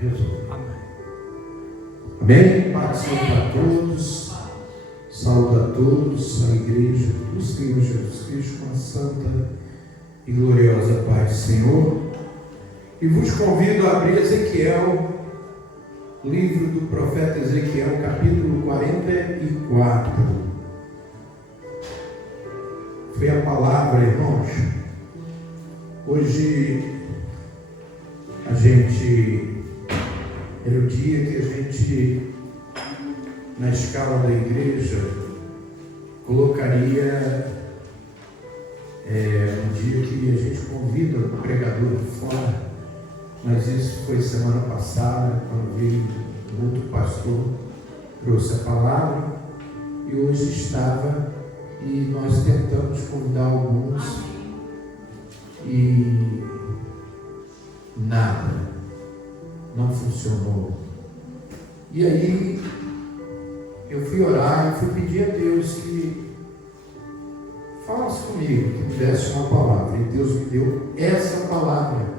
resolve. Amém? Paz do Senhor para todos. Saúde a todos, a igreja do Senhor Jesus Cristo, com a santa e gloriosa paz do Senhor. E vos convido a abrir Ezequiel, livro do profeta Ezequiel, capítulo 44. Foi a palavra, irmãos. Hoje era o dia que a gente, na escala da igreja, colocaria um dia que a gente convida o pregador de fora, mas isso foi semana passada, quando veio um outro pastor, trouxe a palavra, e hoje estava, e nós tentamos convidar alguns, e nada, não funcionou. E aí eu fui orar, eu fui pedir a Deus que falasse comigo, que me desse uma palavra, e Deus me deu essa palavra.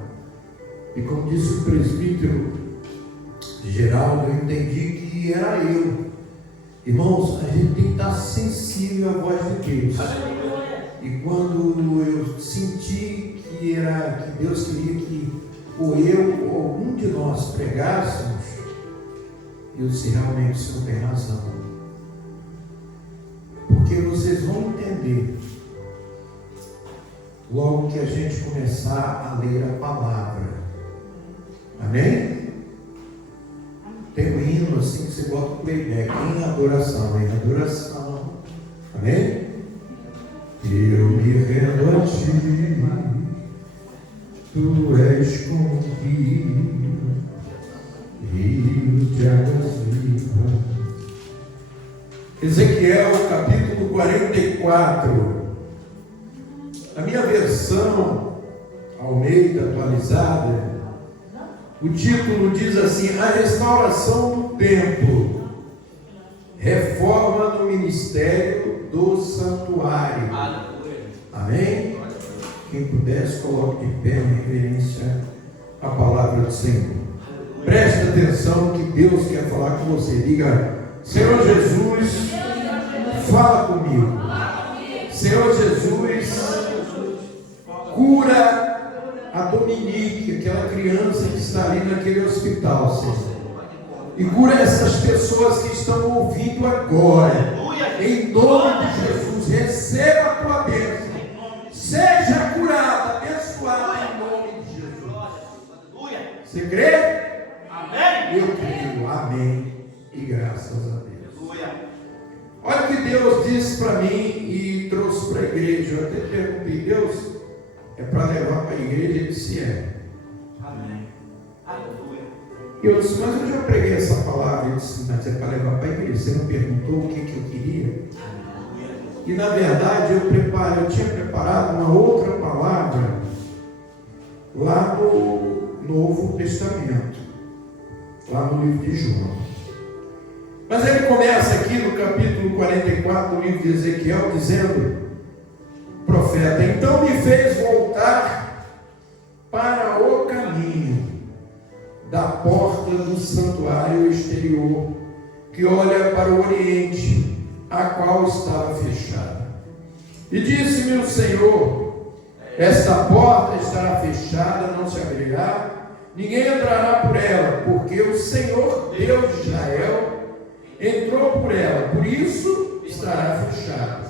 E como disse o presbítero Geraldo, eu entendi que era eu. Irmãos, a gente tem que estar sensível à voz de Deus. E quando eu senti que Deus queria que ou eu ou algum de nós pregássemos, eu disse, realmente o Senhor tem razão. Porque vocês vão entender logo que a gente começar a ler a palavra. Amém? Tem um hino assim que você bota o playback em adoração, Amém? Eu me rendo a ti, tu és comigo, rio de águas vivas. Ezequiel capítulo 44. A minha versão Almeida atualizada, o título diz assim: a restauração do templo, reforma no ministério do santuário. Amém? Quem pudesse, coloque de pé em reverência à palavra do Senhor. Preste atenção que Deus quer falar com você. Diga: Senhor Jesus, fala comigo. Senhor Jesus, cura a Dominique, aquela criança que está ali naquele hospital, Senhor. E cura essas pessoas que estão ouvindo agora. Em nome de Jesus, receba a tua bênção. Seja curada, abençoada em nome de Jesus. Você crê? Amém. Eu creio. Amém. E graças a Deus. Olha o que Deus disse para mim e trouxe para a igreja. Eu até perguntei, Deus, é para levar para a igreja? Ele disse, é. Amém. Aleluia. E eu disse, mas eu já preguei essa palavra. Ele disse, mas é para levar para a igreja. Você não perguntou o que eu queria? E na verdade eu tinha preparado uma outra palavra lá no Novo Testamento, lá no livro de João. Mas ele começa aqui no capítulo 44 do livro de Ezequiel dizendo, profeta, então me fez voltar para o caminho da porta do santuário exterior, que olha para o oriente, a qual estava fechada. E disse-me o Senhor, esta porta estará fechada, não se abrirá, ninguém entrará por ela, porque o Senhor Deus de Israel entrou por ela, por isso estará fechada.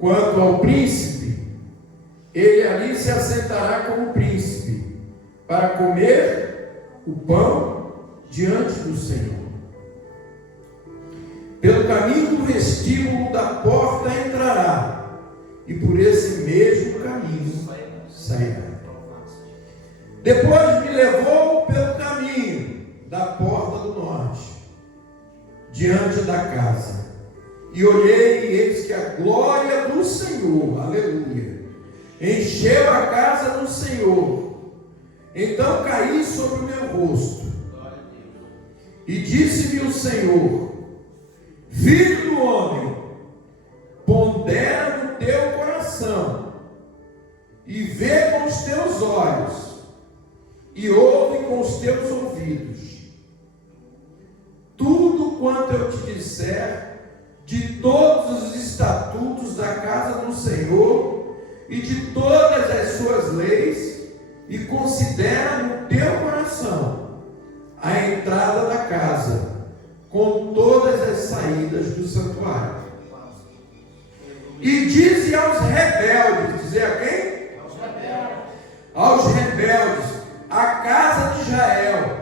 Quanto ao príncipe, ele ali se assentará como príncipe, para comer o pão diante do Senhor. Pelo caminho do vestíbulo da porta entrará, e por esse mesmo caminho sairá. Depois me levou pelo caminho da porta do norte, diante da casa, e olhei, e eis que a glória do Senhor, aleluia, encheu a casa do Senhor. Então caí sobre o meu rosto, e disse-me o Senhor, filho do homem, pondera no teu coração, e vê com os teus olhos, e ouve com os teus ouvidos tudo quanto eu te disser de todos os estatutos da casa do Senhor e de todas as suas leis, e considera no teu coração a entrada da casa com todas as saídas do santuário. E dize aos rebeldes, dizer a quem? Aos rebeldes, a casa de Israel,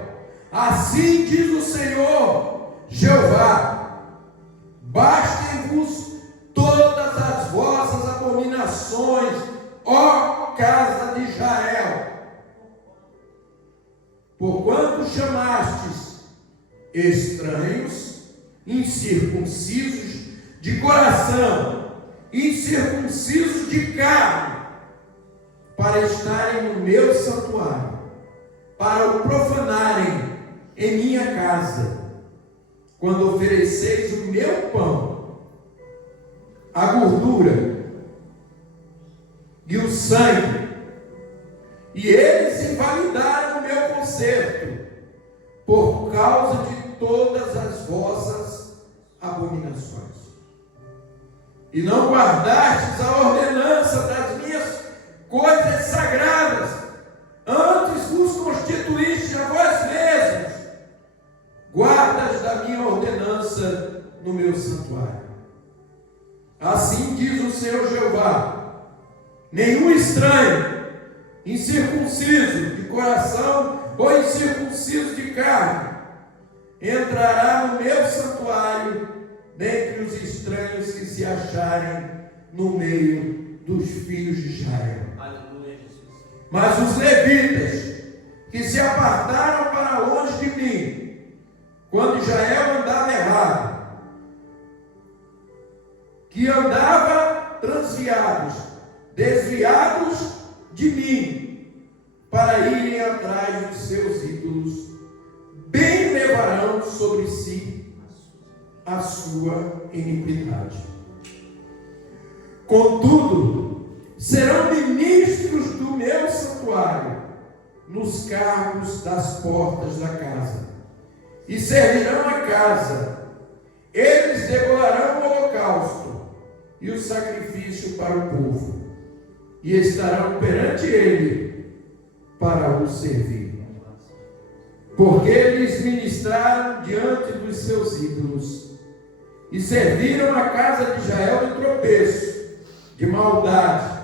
assim diz o Senhor Jeová: bastem-vos todas as vossas abominações, ó casa de Israel, porquanto chamastes estranhos, incircuncisos de coração, incircuncisos de carne, para estarem no meu santuário, para o profanarem em minha casa, quando ofereceis o meu pão, a gordura e o sangue, e eles invalidaram o meu concerto, por causa de todas as vossas abominações. E não guardastes a ordenança das minhas coisas sagradas, antes vos constituíste a vós mesmos guardas da minha ordenança no meu santuário. Assim diz o Senhor Jeová: nenhum estranho, incircunciso de coração ou incircunciso de carne, entrará no meu santuário, dentre os estranhos que se acharem no meio dos filhos de Israel. Aleluia, Jesus. Mas os levitas, que se apartaram para longe de mim, quando Israel andava errado, que andava transviados, desviados de mim, para irem atrás dos seus ídolos, bem levarão sobre si a sua iniquidade. Contudo, serão ministros do meu santuário, nos cargos das portas da casa, e servirão a casa. Eles degolarão o holocausto e o sacrifício para o povo, e estarão perante ele para o servir. Porque eles ministraram diante dos seus ídolos, e serviram a casa de Israel de tropeço, de maldade.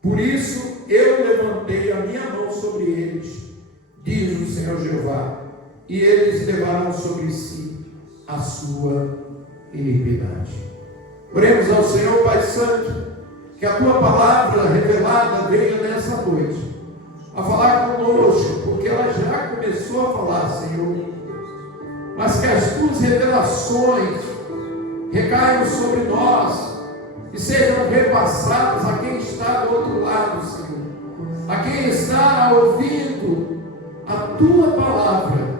Por isso eu levantei a minha mão sobre eles, diz o Senhor Jeová, e eles levarão sobre si a sua iniquidade. Oremos ao Senhor. Pai Santo, que a tua palavra revelada venha nessa noite a falar conosco, porque ela já começou a falar, Senhor, mas que as tuas revelações recaiam sobre nós e sejam repassadas a quem está do outro lado, Senhor, a quem está ouvindo a tua palavra,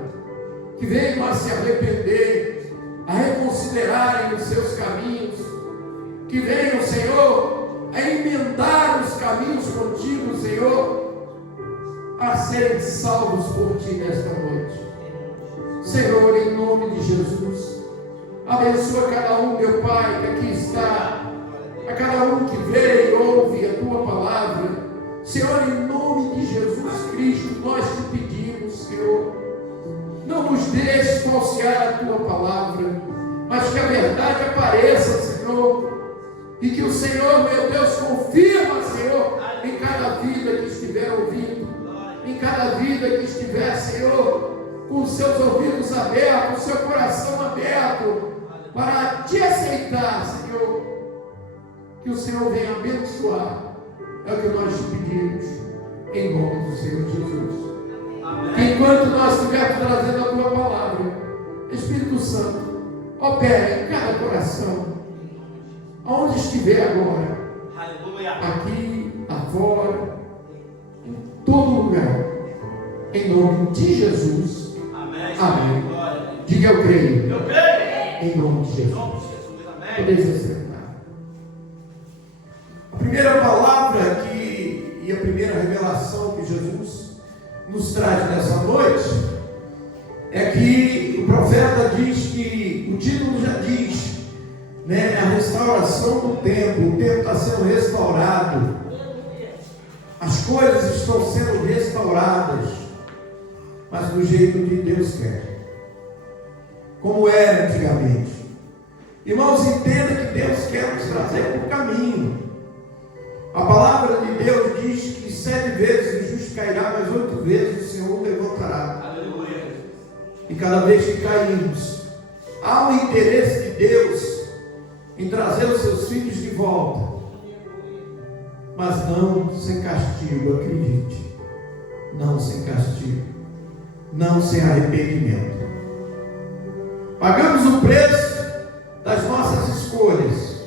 que venham a se arrepender, a reconsiderarem os seus caminhos, que venham, Senhor, a emendar os caminhos contigo, Senhor, a serem salvos por ti nesta noite. Senhor, em nome de Jesus, abençoa cada um, meu Pai, que aqui está, a cada um que vê e ouve a tua palavra. Senhor, em nome de Jesus Cristo, nós te pedimos, Senhor, não nos deixe falsear a tua palavra, mas que a verdade apareça, Senhor, e que o Senhor, meu Deus, confirma, Senhor, em cada vida que estiver ouvindo, em cada vida que estiver, Senhor, com os seus ouvidos abertos, o seu coração aberto, para te aceitar, Senhor, que o Senhor venha abençoar, é o que nós te pedimos, em nome do Senhor Jesus. Amém. Enquanto nós estivermos trazendo a tua palavra, Espírito Santo, opere em cada coração, aonde estiver agora, aleluia, aqui, afora, em todo lugar, em nome de Jesus. Amém. Amém. Diga: eu creio. Eu creio. Em nome de Jesus. Podeis acertar. A primeira palavra e a primeira revelação que Jesus nos traz nessa noite é que o profeta diz que, o título já diz, né, a restauração do templo. O templo está sendo restaurado, as coisas estão sendo restauradas, mas do jeito que Deus quer, como era antigamente. Irmãos, entenda que Deus quer nos trazer para o caminho. A palavra de Deus diz que 7 vezes o justo cairá, mas 8 vezes o Senhor o levantará. Aleluia. E cada vez que caímos, há um interesse de Deus em trazer os seus filhos de volta, mas não sem castigo, acredite. Não sem castigo, não sem arrependimento. Pagamos o preço das nossas escolhas,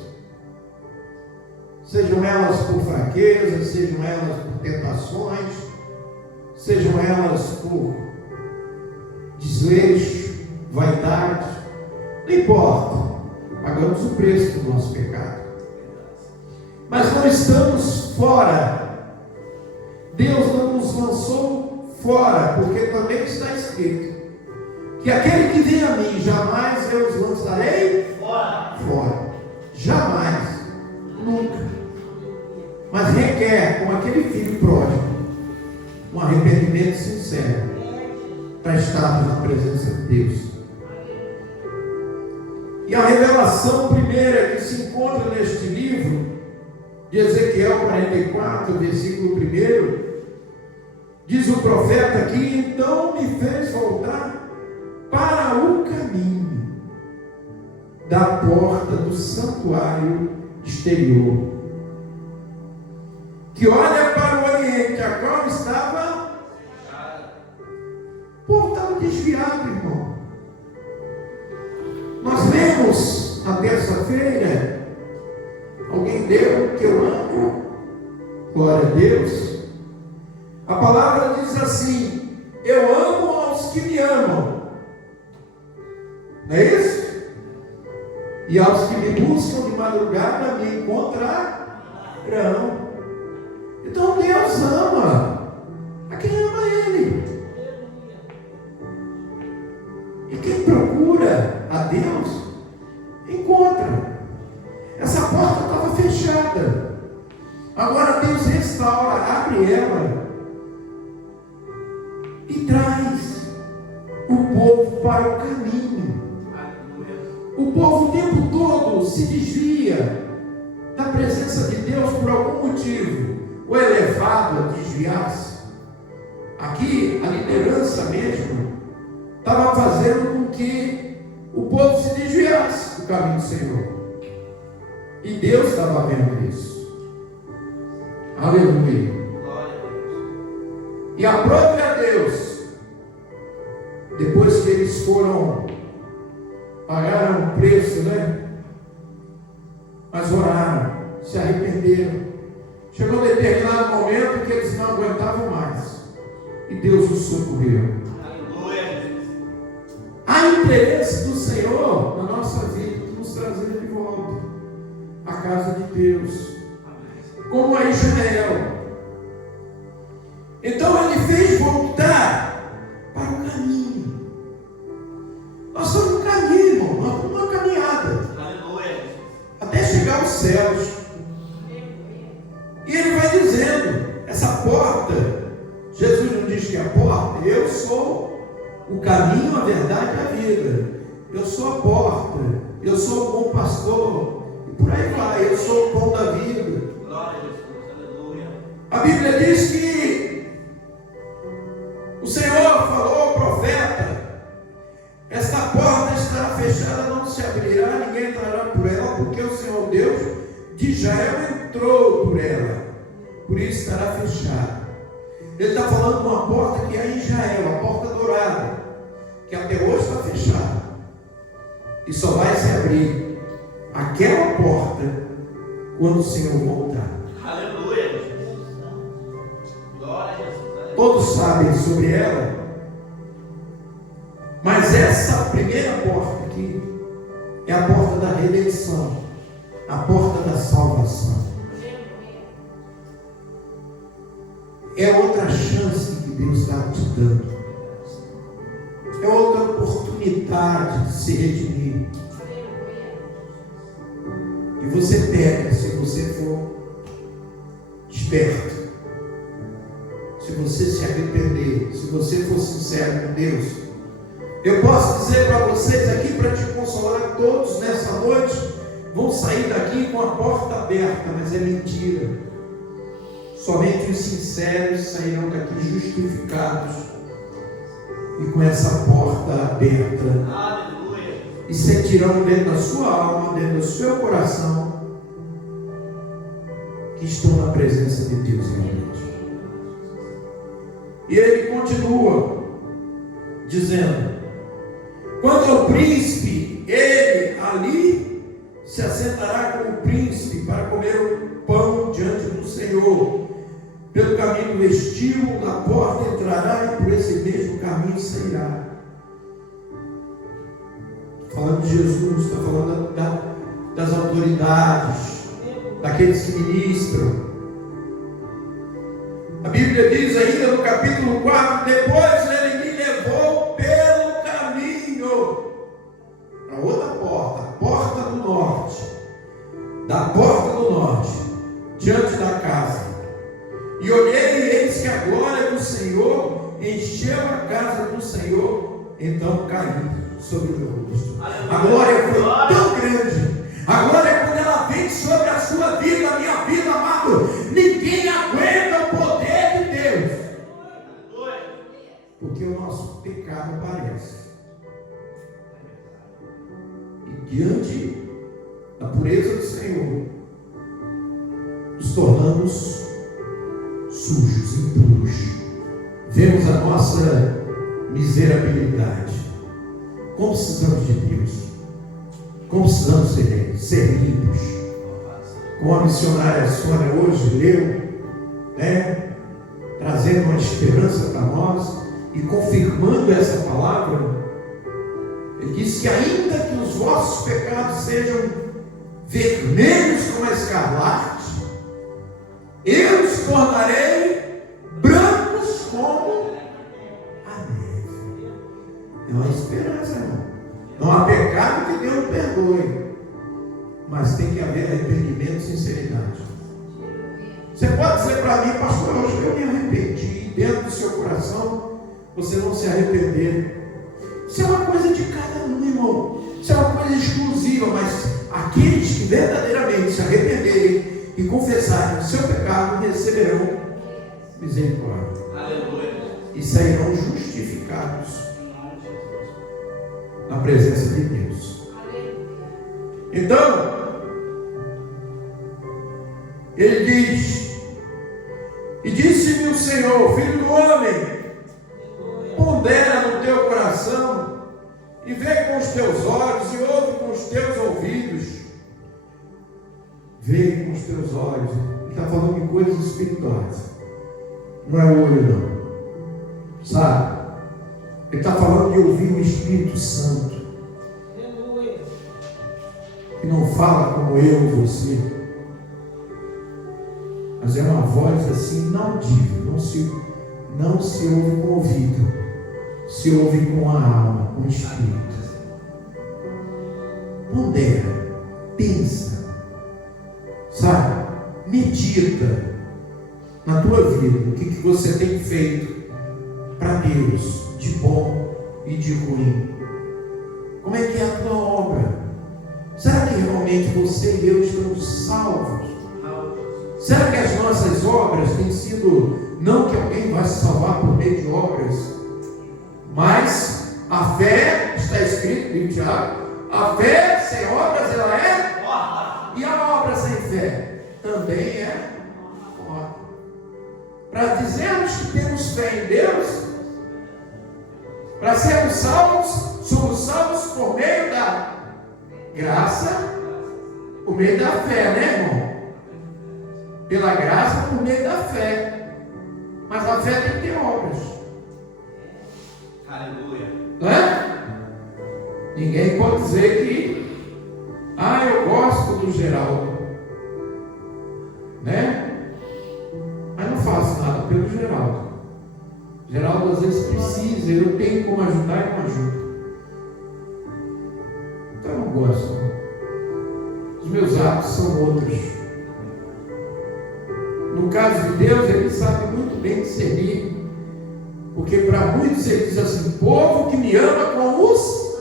sejam elas por fraqueza, sejam elas por tentações, sejam elas por desleixo, vaidade, não importa, pagamos o preço do nosso pecado, mas não estamos fora. Deus não nos lançou fora, porque também está escrito que aquele que vem a mim, jamais eu os lançarei fora. Jamais, nunca. Mas requer, como aquele filho pródigo, um arrependimento sincero para estarmos na presença de Deus. E a revelação primeira que se encontra neste livro de Ezequiel 44, versículo 1, diz o profeta aqui: então me fez voltar para o caminho da porta do santuário exterior, que olha para o oriente, a qual estava o povo estava desviado, irmão. Nós lemos na terça-feira, alguém deu que eu amo, glória a Deus. A palavra diz assim: eu amo aos que me amam, não é isso? E aos que me buscam de madrugada me encontrarão. Então Deus ama a quem ama Ele. E quem procura a Deus, encontra. Essa porta estava fechada. Agora Deus restaura, abre ela e traz o povo para o caminho. O povo o tempo todo se desvia da presença de Deus por algum motivo. O elevado a desviar-se. Aqui a liderança mesmo estava fazendo com que o povo se desviasse do caminho do Senhor. E Deus estava vendo isso. Aleluia. E aprove a Deus, depois que eles pagaram o preço, né? Mas oraram, se arrependeram. Chegou um determinado momento que eles não aguentavam mais, e Deus os socorreu. Há interesse do Senhor na nossa vida de nos trazer de volta à casa de Deus, como a Israel. Então Ele fez voltar para o caminho. Nós estamos no caminho, irmão. Nós estamos numa caminhada até chegar aos céus. E Ele vai dizendo: essa porta, Jesus não diz que é a porta, eu sou o caminho, a verdade e a vida. Eu sou a porta, eu sou o bom pastor, e por aí vai, eu sou o pão da vida. Glória a Jesus, aleluia. A Bíblia diz que o Senhor falou ao profeta: esta porta estará fechada, não se abrirá, ninguém entrará por ela, porque o Senhor Deus de Israel entrou por ela, por isso estará fechada. Ele está falando de uma porta que é em Israel, a porta dourada, que até hoje está fechada, e só vai se abrir aquela porta quando o Senhor voltar. Aleluia. Glória a Jesus. Todos sabem sobre ela, mas essa primeira porta aqui é a porta da redenção, a porta da salvação. É outra chance que Deus está te dando. É outra oportunidade de se redimir. E você pega, se você for esperto, se você se arrepender, se você for sincero com Deus. Eu posso dizer para vocês aqui, para te consolar, todos nessa noite vão sair daqui com a porta aberta, mas é mentira. Somente os sinceros sairão daqui justificados e com essa porta aberta. Aleluia. E sentirão dentro da sua alma, dentro do seu coração, que estão na presença de Deus realmente. E ele continua dizendo: quanto ao príncipe, ele ali se assentará como príncipe para comer o pão diante do Senhor. Pelo caminho do vestíbulo da porta entrará e por esse mesmo caminho sairá. Falando de Jesus, está falando das autoridades, daqueles que ministram. A Bíblia diz ainda no capítulo 4, depois ele me levou pelo caminho para outra porta, a porta do norte, da porta do norte, diante da casa. E olhei e eis que a glória do Senhor encheu a casa do Senhor, então caiu sobre o meu rosto. A glória foi tão grande. A glória, quando ela vem sobre a sua vida, a minha vida, amado, ninguém aguenta o poder de Deus. Porque o nosso pecado aparece. E diante da pureza do Senhor, nos tornamos sujos, impuros. Vemos a nossa miserabilidade. Como precisamos de Deus. Como precisamos ser limpos. Como a missionária Sônia hoje leu, trazendo uma esperança para nós e confirmando essa palavra. Ele diz que ainda que os vossos pecados sejam vermelhos como a escarlate, eu os tornarei brancos como a neve. É uma esperança, irmão. Não há pecado que Deus perdoe, mas tem que haver arrependimento e sinceridade. Você pode dizer para mim, pastor, hoje eu me arrependi. Dentro do seu coração você não se arrepender. Isso é uma coisa de cada um, irmão. Isso é uma coisa exclusiva, mas aqueles que verdadeiramente se arrependerem e confessarem o seu pecado receberão misericórdia. Aleluia. E sairão justificados na presença de Deus. Então, ele diz: e disse-me o Senhor, filho do homem, pondera no teu coração e vê com os teus olhos e ouve com os teus ouvidos. Vê com os teus olhos. Ele está falando de coisas espirituais, não é o olho não, sabe? Ele está falando de ouvir o Espírito Santo, que não fala como eu ou você, mas é uma voz assim inaudível, não se ouve com o ouvido, se ouve com a alma, com o Espírito. Pondera, pensa, sabe? Medita na tua vida, o que você tem feito para Deus, de bom e de ruim. Como é que é a tua obra? Será que realmente você e eu estamos salvos? Será que as nossas obras têm sido, não que alguém vai se salvar por meio de obras, mas a fé, está escrito em Tiago, a fé sem obras ela é, e a obra sem fé também é morta. Para dizermos que temos fé em Deus, para sermos salvos, somos salvos por meio da graça, por meio da fé, né, irmão? Pela graça, por meio da fé. Mas a fé tem que ter obras. Aleluia. Não é? Ninguém pode dizer que eu gosto do Geraldo, né? Mas não faço nada pelo Geraldo. Geraldo algo, às vezes precisa, eu tenho como ajudar e não ajudo. Então eu não gosto. Os meus atos são outros. No caso de Deus, Ele sabe muito bem discernir. Porque para muitos Ele diz assim: povo que me ama com os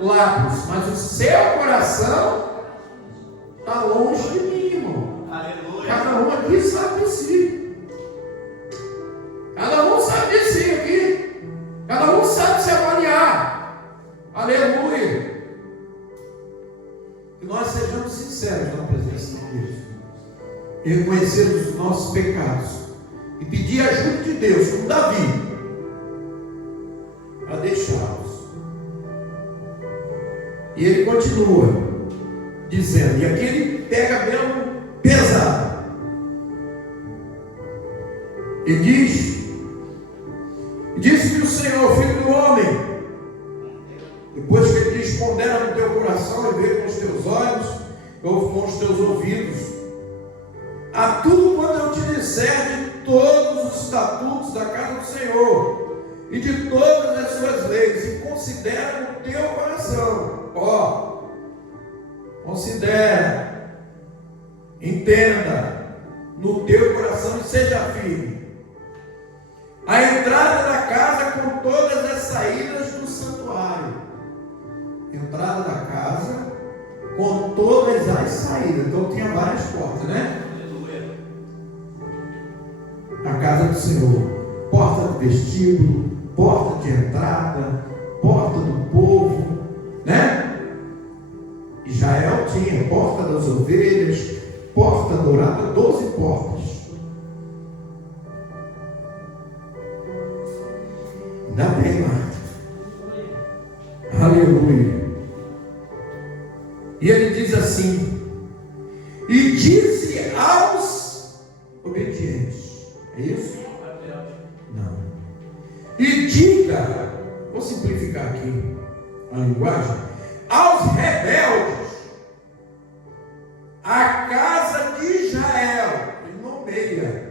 lábios, mas o seu coração está longe de mim, irmão. Aleluia. Cada um aqui sabe de si. Cada um sabe de si aqui. Cada um sabe se avaliar. Aleluia. Que nós sejamos sinceros na presença de Deus. E reconhecermos os nossos pecados. E pedir a ajuda de Deus, como Davi, para deixá-los. E ele continua dizendo, e aqui ele pega mesmo pesado. E disse-me o Senhor, filho do homem, depois que ele diz, pondera no teu coração e vê com os teus olhos, ouve com os teus ouvidos, a tudo quanto eu te disser de todos os estatutos da casa do Senhor e de todas as suas leis, e considera no teu coração. Considera, entenda no teu coração e seja firme. A entrada da casa com todas as saídas do santuário. Entrada da casa com todas as saídas. Então tinha várias portas, né? A casa do Senhor. Porta do vestíbulo, porta de entrada, porta do povo, né? Israel tinha porta das ovelhas, porta dourada, 12 portas. Ainda bem, Marta. Aleluia. E ele diz assim: e disse aos obedientes. É isso? Não. E diga, vou simplificar aqui a linguagem, aos rebeldes, a casa de Israel. Ele nomeia.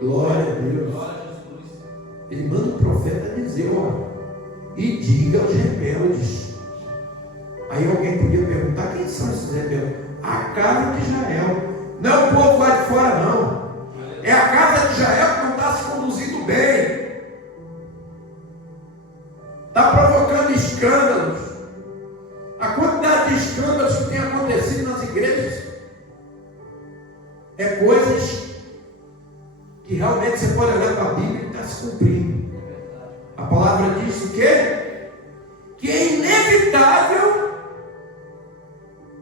Glória a Deus. Ele manda o profeta dizer, e diga aos rebeldes. Aí alguém podia perguntar, quem são esses rebeldes? A casa de Israel. Não é o povo lá de fora, não. É a casa de Israel que não está se conduzindo bem. Está provocando escândalos. A quantidade de escândalos que tem acontecido nas igrejas é coisas que realmente você pode olhar para a Bíblia e está se cumprindo. A palavra diz o quê? Que é inevitável,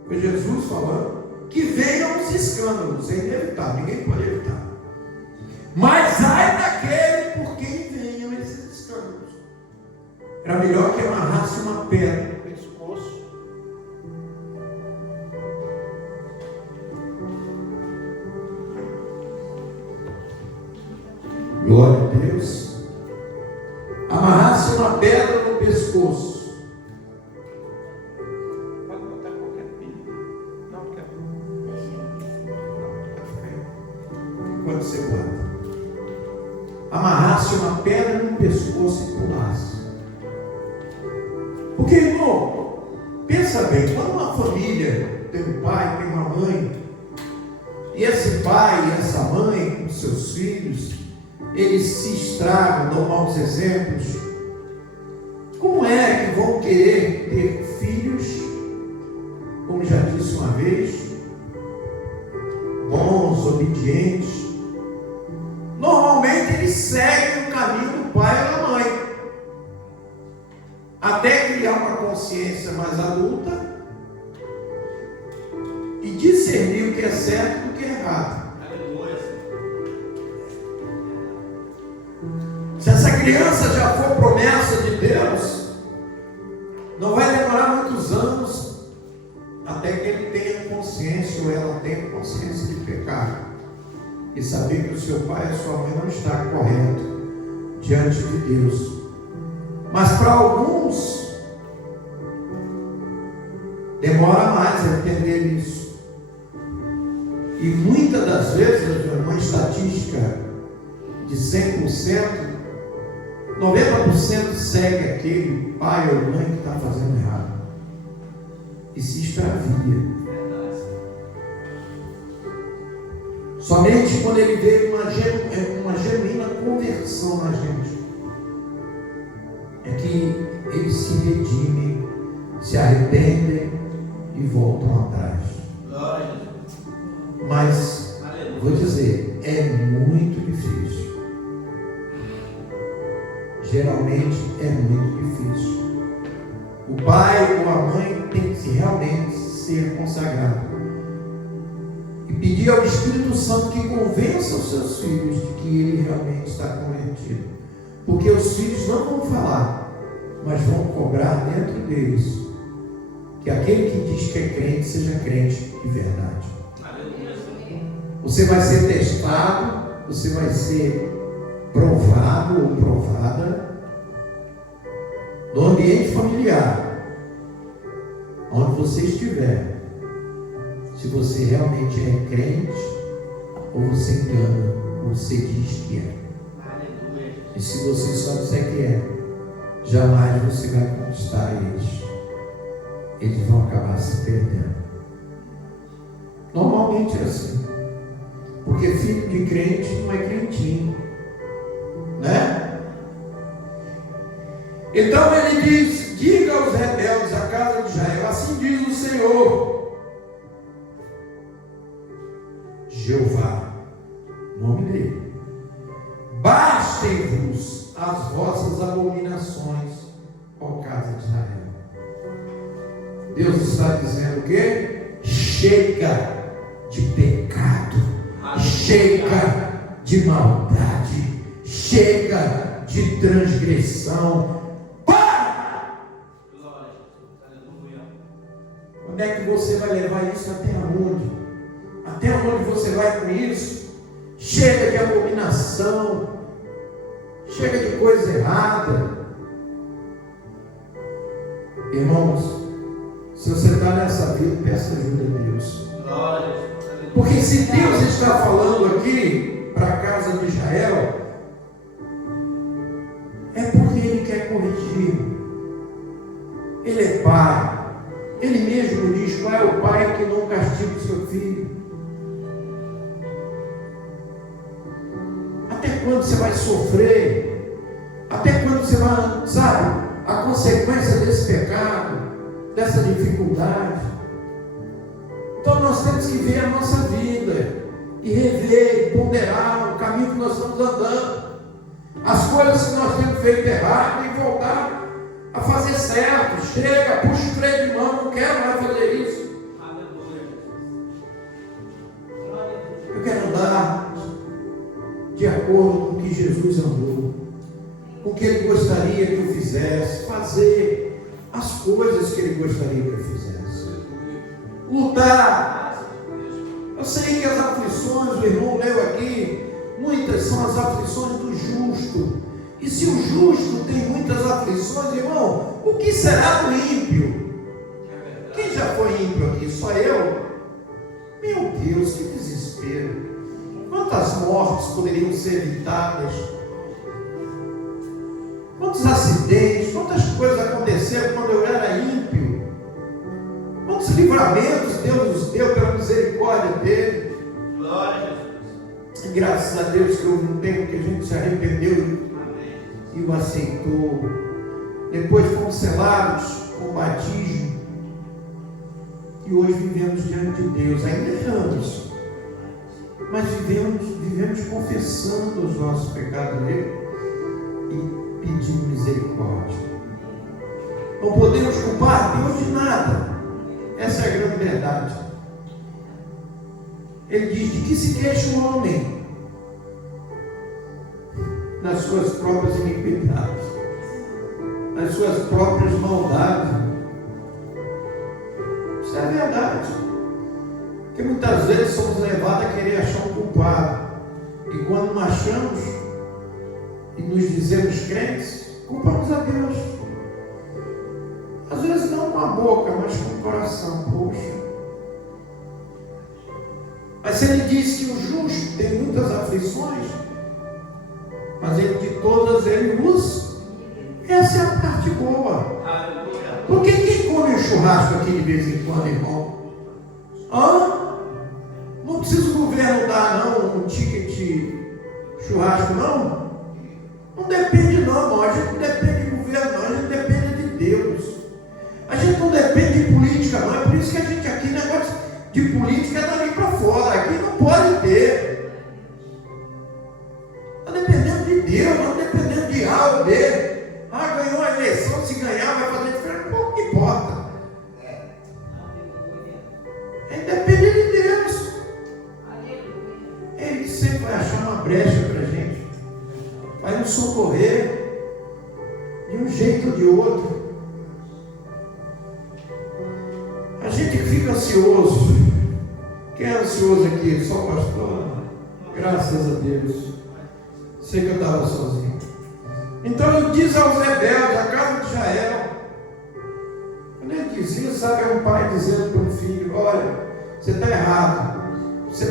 foi Jesus falando, que venham os escândalos. É inevitável, ninguém pode evitar. Mas ai daquele por quem venham esses escândalos. Era melhor que amarrasse uma pedra no pescoço. Glória a Deus. Amarrasse uma pedra no pescoço. Pode botar qualquer pilha. Não quero. Enquanto você bota. Amarrasse uma pedra no pescoço e pulasse. Porque, irmão, pensa bem, quando uma família tem um pai, tem uma mãe, e esse pai e essa mãe com seus filhos, eles se estragam, dão maus exemplos, como é que vão querer ter filhos, como já disse uma vez, bons, obedientes? Normalmente eles seguem o caminho do pai e da mãe, até criar uma consciência mais adulta e discernir o que é certo e o que é errado. Se essa criança já for promessa de Deus, não vai demorar muitos anos até que ele tenha consciência ou ela tenha consciência de pecado e saber que o seu pai e a sua mãe não está correto diante de Deus. Mas para alguns demora mais a entender isso. E muitas das vezes, uma estatística de 100%, 90% segue aquele pai ou mãe que está fazendo errado e se extravia. Somente quando ele vê uma genuína conversão na gente é que eles se redimem, se arrependem e voltam atrás. Mas, vou dizer, é muito difícil. Geralmente é muito difícil. O pai ou a mãe tem que realmente ser consagrado e pedir ao Espírito Santo que convença os seus filhos de que ele realmente está convertido. Porque os filhos não vão falar, mas vão cobrar dentro deles que aquele que diz que é crente seja crente de verdade. Você vai ser testado, você vai ser provado ou provada no ambiente familiar, onde você estiver, se você realmente é crente ou você engana, ou você diz que é. E se você só disser que é, jamais você vai conquistar eles. Eles vão acabar se perdendo. Normalmente é assim. Porque filho de crente não é crentinho, né? Então ele diz: diga aos rebeldes, a casa de Israel, assim diz o Senhor, Jeová, nome dele: bastem-vos as vossas abominações, ó casa de Israel. Deus está dizendo o quê? Chega de pecado, chega de maldade, chega de transgressão. Para! Onde é que você vai levar isso? Até onde? Até onde você vai com isso? Chega de abominação, chega de coisa errada. Irmãos, se você está nessa vida, peça ajuda a Deus. Porque se Deus está falando aqui para a casa de Israel, é porque Ele quer corrigir. Ele é pai. Ele mesmo diz: qual é o pai que não castiga o seu filho? Até quando você vai sofrer? Até quando você vai, sabe, a consequência desse pecado, dessa dificuldade? Então nós temos que ver a nossa vida e rever, ponderar o caminho que nós estamos andando, as coisas que nós temos feito errado e voltar a fazer certo. Chega, puxa o freio de mão, não quero mais fazer isso. Eu quero andar de acordo com o que Jesus andou, com o que Ele gostaria que eu fizesse, fazer as coisas que Ele gostaria que eu fizesse. Lutar. Eu sei que as aflições, o irmão leu aqui, muitas são as aflições do justo. E se o justo tem muitas aflições, irmão, o que será do ímpio? Quem já foi ímpio aqui? Só eu? Meu Deus, que desespero. Quantas mortes poderiam ser evitadas? Quantos acidentes, quantas coisas aconteceram quando eu era ímpio? Quantos livramentos Deus nos deu pela misericórdia dele? Glória a Jesus. Graças a Deus que houve um tempo que a gente se arrependeu e o aceitou. Depois fomos selados com o batismo e hoje vivemos diante de Deus. Ainda erramos, mas vivemos confessando os nossos pecados nele e pedindo misericórdia. Não podemos culpar Deus de nada. Essa é a grande verdade. Ele diz: de que se queixa o homem? Nas suas próprias iniquidades, nas suas próprias maldades. Isso é verdade. Porque muitas vezes somos levados a querer achar um culpado. E quando não achamos e nos dizemos crentes, culpamos a Deus. Às vezes não com a boca, mas com o coração. Poxa. Mas se ele diz que o justo tem muitas aflições, mas de todas ele os. Essa é a parte boa. Porque quem come churrasco aqui de vez em quando, irmão? Não precisa o governo dar não um ticket churrasco, não? Não depende não, irmão. A gente não depende do governo, não. A gente depende de Deus. A gente não depende de política, não. É por isso que a gente aqui, negócio de política é dali para fora. Aqui não pode ter. Está dependendo de Deus, não dependendo de A ou B. Ganhou a eleição, se ganhar vai fazer diferença, pouco importa. Depende de Deus. Ele sempre vai achar uma brecha para a gente, vai nos socorrer de um jeito ou de outro. A gente fica ansioso. Quem é ansioso aqui? Só o pastor? Graças a Deus. Sei que eu estava sozinho. Então ele diz aos rebeldes, a casa de Israel, quando ele diz isso, sabe, é um pai dizendo para um filho: olha, você está errado, você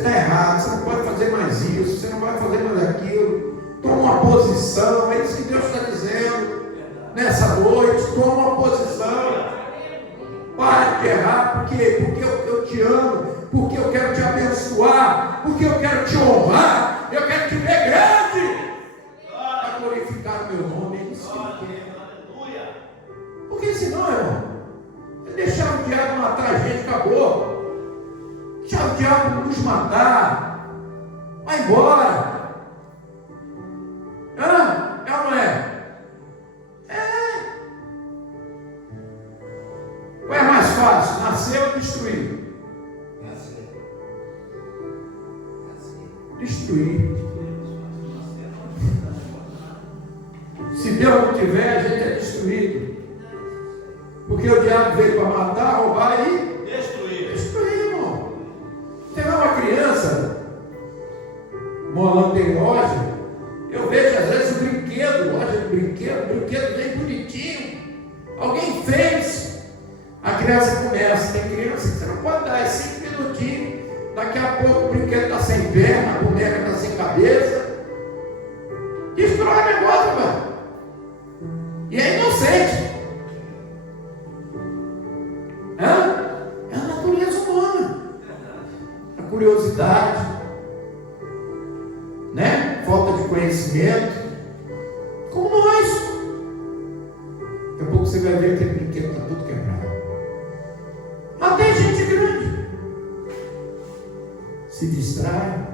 não pode fazer mais isso, você não vai fazer mais aquilo, toma uma posição. É isso que Deus está dizendo nessa noite: toma uma posição, pare de errar. Por quê? Porque eu te amo, porque eu quero te abençoar, porque eu quero te honrar, eu quero te ver grande, para glorificar o meu nome. É isso que ele quer. Porque senão, irmão, deixar o diabo matar a gente, acabou. Deixar o diabo nos matar, vai embora. É ou não é? Qual é mais fácil? Nascer ou destruir? Destruir. Se Deus não tiver, a gente é destruído. Porque o diabo veio para matar, roubar e destruir, irmão. Você vê uma criança molando tem loja, eu vejo às vezes o brinquedo, loja de brinquedo bem bonitinho. Alguém fez, a criança começa. Tem criança que você não pode dar 5 minutinhos, daqui a pouco o brinquedo está sem perna, a boneca está sem cabeça. Destrói o negócio, mano. E é inocente. É a natureza humana. A curiosidade, né? Falta de conhecimento. Como nós. Daqui a pouco você vai ver aquele brinquedo está tudo quebrado. Até gente grande se distrai.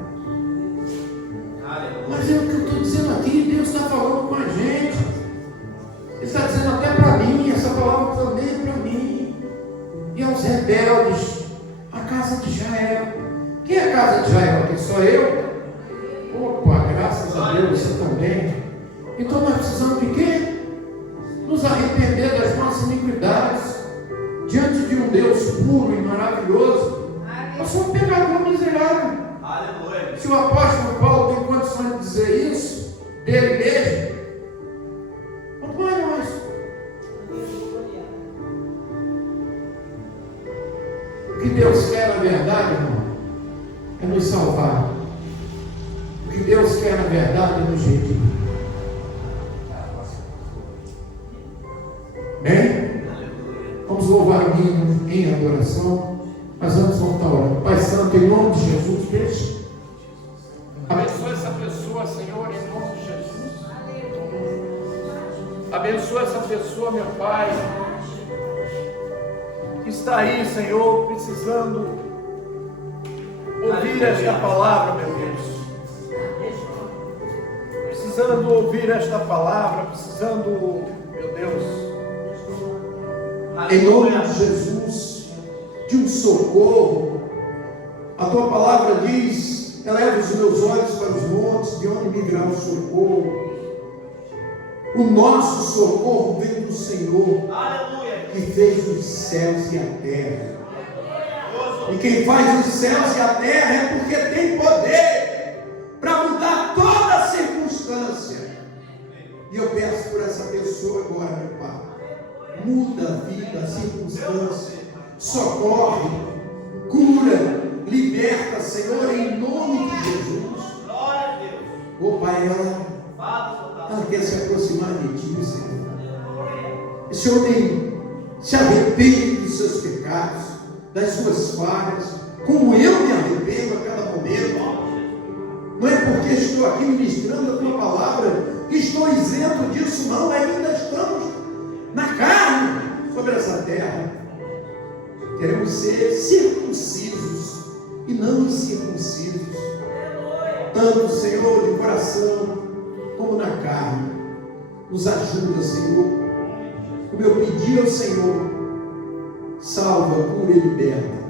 Mas é o que eu estou dizendo aqui. Deus está falando com a gente. Ele está dizendo até para mim. Essa palavra também é para mim. E aos rebeldes, a casa de Israel. Quem é a casa de Israel? Quem sou eu? Opa, graças a Deus, você também. Então nós precisamos de quê? Nos arrepender das nossas iniquidades diante de um Deus puro e maravilhoso. Nós somos pecadores miseráveis. Se o apóstolo Paulo tem condições de dizer isso dele mesmo, quanto mais nós. O que Deus quer na verdade, irmão, é nos salvar. O que Deus quer na verdade é nos redimir. Bem? Vamos louvar o hino em adoração. Mas antes vamos estar orando. Pai Santo, em nome de Jesus, deixa. Abençoa essa pessoa, Senhor, em nome de Jesus. Abençoa essa pessoa, meu Pai, que está aí, Senhor, precisando ouvir esta palavra, meu Deus. Precisando ouvir esta palavra, precisando, meu Deus, em nome de Jesus, de um socorro. A tua palavra diz: eleva os meus olhos para os montes, de onde me virá o socorro. O nosso socorro vem do Senhor, que fez os céus e a terra. E quem faz os céus e a terra é porque tem poder para mudar toda a circunstância. E eu peço por essa pessoa agora, meu Pai, muda a vida, a circunstância, socorre, cura, liberta, Senhor, em nome de Jesus. Oh Pai, ela Ela quer se aproximar de Ti, Senhor. Esse homem se arrepende dos seus pecados, das suas falhas, como eu me arrependo a cada momento. Não é porque estou aqui ministrando a Tua palavra que estou isento disso, não. Ainda estamos na carne sobre essa terra. Queremos ser circuncisos e não incircuncisos, tanto, Senhor, de coração como na carne. Nos ajuda, Senhor. Como eu pedi ao Senhor, salva, cura e liberta.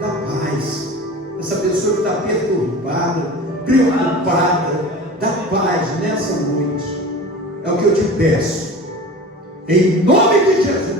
Dá paz. Essa pessoa que está perturbada, preocupada, dá paz nessa noite. É o que eu te peço. Em nome de Jesus.